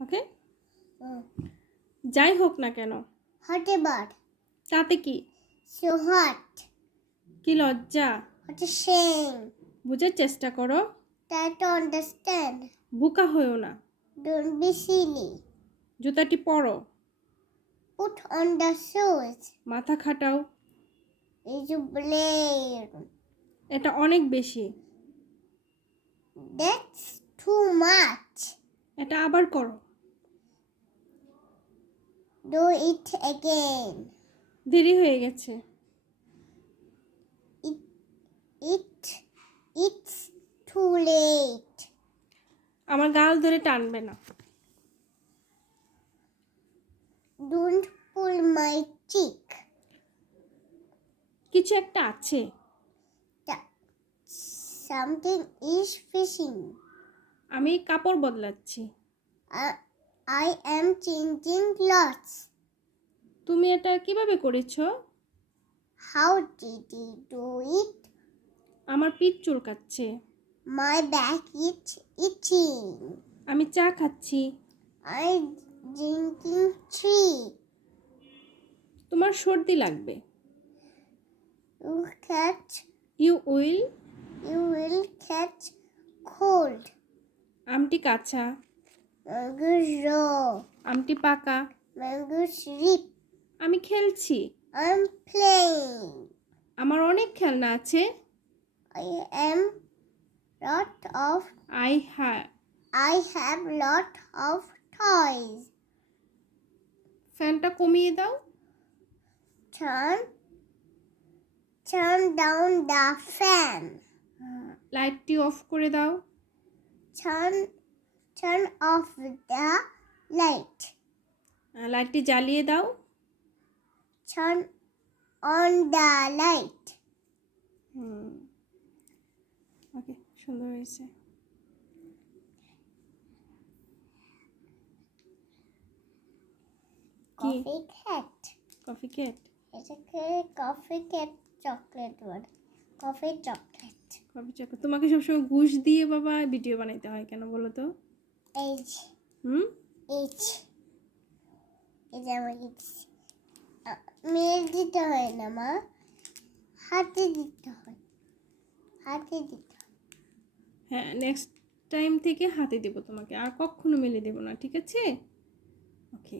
ওকে? যাই হোক না কেন। হতে বার। তাতে কি? সোহাট কি লজ্জা। হতে শেম বুঝার চেষ্টা করো। ট্রাই টু আন্ডারস্ট্যান্ড বোকা হয়ো না। ডোন্ট বি সিলি জুতাটি পরো। পুট অন দ্য শুজ মাথা খাটাও। এই যে ব্লেড এটা অনেক বেশি। দ্যাটস টু মাচ এটা আবার করো। ডু ইট এগেইন দেরি হয়ে গেছে। It it it's too late আমার গাল ধরে টানবে না। ডোন্ট পুল মাই চিক কিছু একটা আছে। সামথিং ইজ ফিশিং আমি কাপড় বদলাচ্ছি। আই অ্যাম চেঞ্জিং ক্লথস তুমি এটা কীভাবে করেছ? How did you do it আমার পিঠ চুলকাচ্ছে। মাই ব্যাক ইজ ইচিং আমি চা খাচ্ছি। আই ড্রিংকিং থ্রি তোমার সর্দি লাগবে। You catch you will you আমটি কাঁচা। আমটি পাকা। আমি খেলছি। আমার অনেক খেলনা আছে। ফ্যানটা কমিয়ে দাও। Turn down the fan. হ্যাঁ, light you off, Kuridao. Turn turn off the light. লাইটটি জ্বালিয়ে দাও। Turn on the light. Hmm. Okay সুন্দর হয়েছে। কি? Coffee cat. কফি কেট এটাকে কফি কেট চকলেট বলে কফি চকলেট কফি চকো তোমাকে সবসময় ঘুষ দিয়ে বাবা ভিডিও বানাইতে হয় কেন বলো তো? এইচ হুম? এইচ আমার দিতে হয় না মা। হাতে দিতে হয়। হাতে দিতে হয়। হ্যাঁ নেক্সট টাইম থেকে হাতে দেবো তোমাকে। আর কখনো মেলে দেবো না ঠিক আছে? ওকে